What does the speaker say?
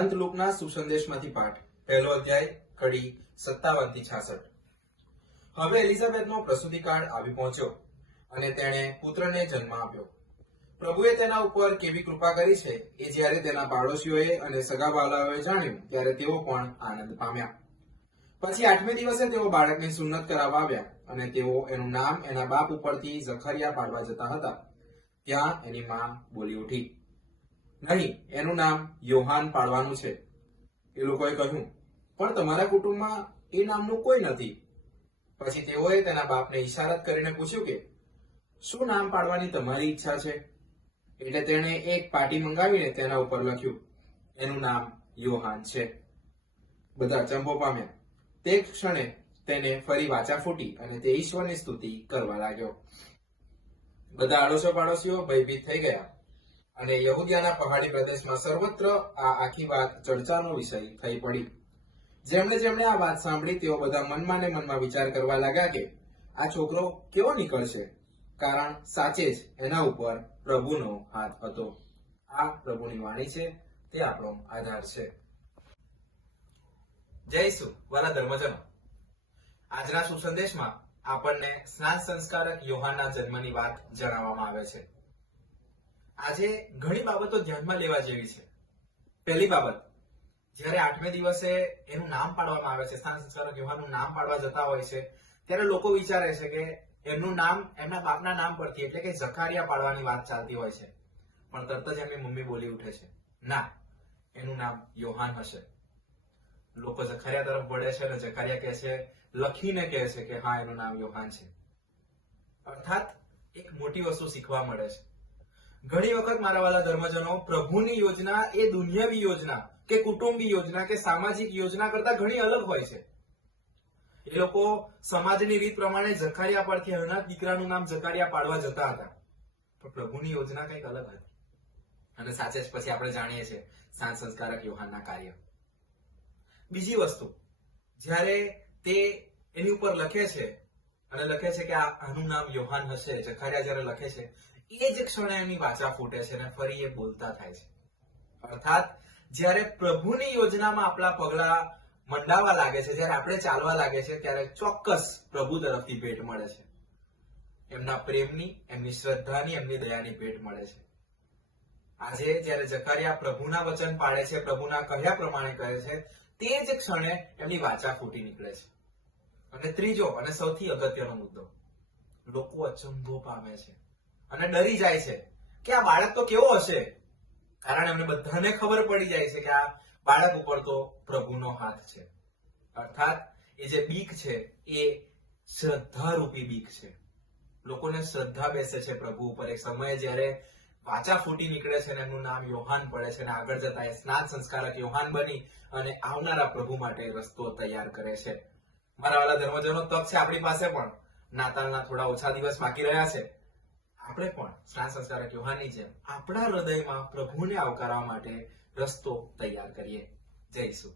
સંત લુકના સુસંદેશમાંથી પાઠ, પહેલો અધ્યાય, કડી 57 થી 66. હવે એલિઝાબેથનો પ્રસૂતિકાળ આવી પહોંચ્યો અને તેણે પુત્રને જન્મ આપ્યો. પ્રભુએ તેના ઉપર કેવી કૃપા કરી છે એ જ્યારે તેના પાડોશીઓએ અને સગાવાલાઓએ જાણ્યું ત્યારે તેઓ પણ આનંદ પામ્યા. પછી 8મે દિવસે તેઓ બાળકની સુન્નત કરાવવા આવ્યા અને તેઓ એનું નામ એના બાપ ઉપરથી ઝખરિયા પાડવા જતા હતા. ત્યાં એની માં બોલી ઉઠી, નહીં, એનું નામ યોહાન પાડવાનું છે. એ લોકોએ કહ્યું, પણ તમારા કુટુંબમાં એ નામનું કોઈ નથી. પછી તેઓએ તેના બાપને ઈશારત કરીને પૂછ્યું કે શું નામ પાડવાની તમારી ઈચ્છા છે? એટલે તેણે એક પાટી મંગાવીને તેના ઉપર લખ્યું, એનું નામ યોહાન છે. બધા અચંભો પામ્યા. તે ક્ષણે તેને ફરી વાચા ફૂટી અને તે ઈશ્વરની સ્તુતિ કરવા લાગ્યો. બધા આડોશો પાડોશીઓ ભયભીત થઈ ગયા અને યહૂદિયાના પહાડી પ્રદેશમાં સર્વત્ર આ આખી વાત ચર્ચાનો વિષય થઈ પડી. જેમણે આ વાત સાંભળી તેઓ બધા મનમાં ને મનમાં વિચાર કરવા લાગ્યા કે આ છોકરો કેવો નીકળશે, કારણ સાચે જ એના ઉપર પ્રભુનો હાથ હતો. આ પ્રભુની વાણી છે, તે આપણો આધાર છે. જય ઈસુ. વાલા ધર્મજનો, આજના સુસંદેશમાં આપણને સ્નાન સંસ્કારક યોહાનના જન્મની વાત જણાવવામાં આવે છે. આજે ઘણી બાબતો ધ્યાનમાં લેવા જેવી છે. પહેલી બાબત, જ્યારે 8મે દિવસે એનું નામ પાડવામાં આવે છે, સ્નાન સંસ્કારક યોહાનનું નામ પાડવા જતા હોય છે, ત્યારે લોકો વિચારે છે કે એમનું નામ એમના બાપના નામ પરથી એટલે કે ઝકારિયા પાડવાની વાત ચાલતી હોય છે. પણ તરત જ એમની મમ્મી બોલી ઉઠે છે, ના, એનું નામ યોહાન હશે. લોકો ઝકારિયા તરફ વળે છે અને ઝકારિયા કહે છે, લખીને કહે છે કે હા, એનું નામ યોહાન છે. અર્થાત એક મોટી વસ્તુ શીખવા મળે છે. ઘણી વખત મારા વાલા ધર્મજનો, પ્રભુની યોજના એ દુનિયાવી યોજના કે કુટુંબી યોજના કે સામાજિક યોજના કરતા ઘણી અલગ હોય છે. એ લોકો સમાજની રીત પ્રમાણે ઝકારિયા પરથી અનાથ દીકરાનું નામ ઝકારિયા પાડવા જતા હતા, પણ પ્રભુની યોજના કંઈક અલગ હતી. અને સાચે જ પછી આપણે જાણીએ છીએ સ્નાન સંસ્કારક યોહાનના કાર્ય. બીજી વસ્તુ, જ્યારે તે એની ઉપર લખે છે અને લખે છે કે આનું નામ યોહાન હશે, ઝકારિયા જ્યારે લખે છે એ જ ક્ષણે એની વાચા ફૂટે છે અને ફરી એ બોલતા થાય છે. અર્થાત જ્યારે પ્રભુની યોજનામાં આપણા પગલા મંડાવા લાગે છે, જ્યારે આપણે ચાલવા લાગે છે, ત્યારે ચોક્કસ પ્રભુ તરફથી ભેટ મળે છે. એમના પ્રેમની, એમની શ્રદ્ધાની, એમની દયાની ભેટ મળે છે. આજે જ્યારે ઝકારિયા પ્રભુના વચન પાડે છે, પ્રભુના કહ્યા પ્રમાણે કરે છે, તે જ ક્ષણે એમની વાચા ફૂટી નીકળે છે. અને ત્રીજો અને સૌથી અગત્યનો મુદ્દો, લોકો અચંભો પામે છે અને ડરી જાય છે કે આ બાળક તો કેવો હશે, કારણ એમને બધાને ખબર પડી જાય છે કે આ બાળક ઉપર તો પ્રભુનો હાથ છે. અર્થાત એ જે બીક છે એ શ્રદ્ધારૂપી બીક છે. લોકોને શ્રદ્ધા બેસે છે પ્રભુ ઉપર. એક સમયે જ્યારે વાચા ફૂટી નીકળે છે અને એમનું નામ યોહાન પડે છે અને આગળ જતા એ સ્નાન સંસ્કારક યોહાન બની અને આવનારા પ્રભુ માટે રસ્તો તૈયાર કરે છે. મારા વાલા ધર્મજનો, તક છે આપણી પાસે પણ. નાતાલના થોડા ઓછા દિવસ બાકી રહ્યા છે. આપણે પણ સ્નાન સંસ્કારક યોહાનની જેમ આપણા હૃદયમાં પ્રભુને આવકારવા માટે રસ્તો તૈયાર કરીએ. જય ઈસુ.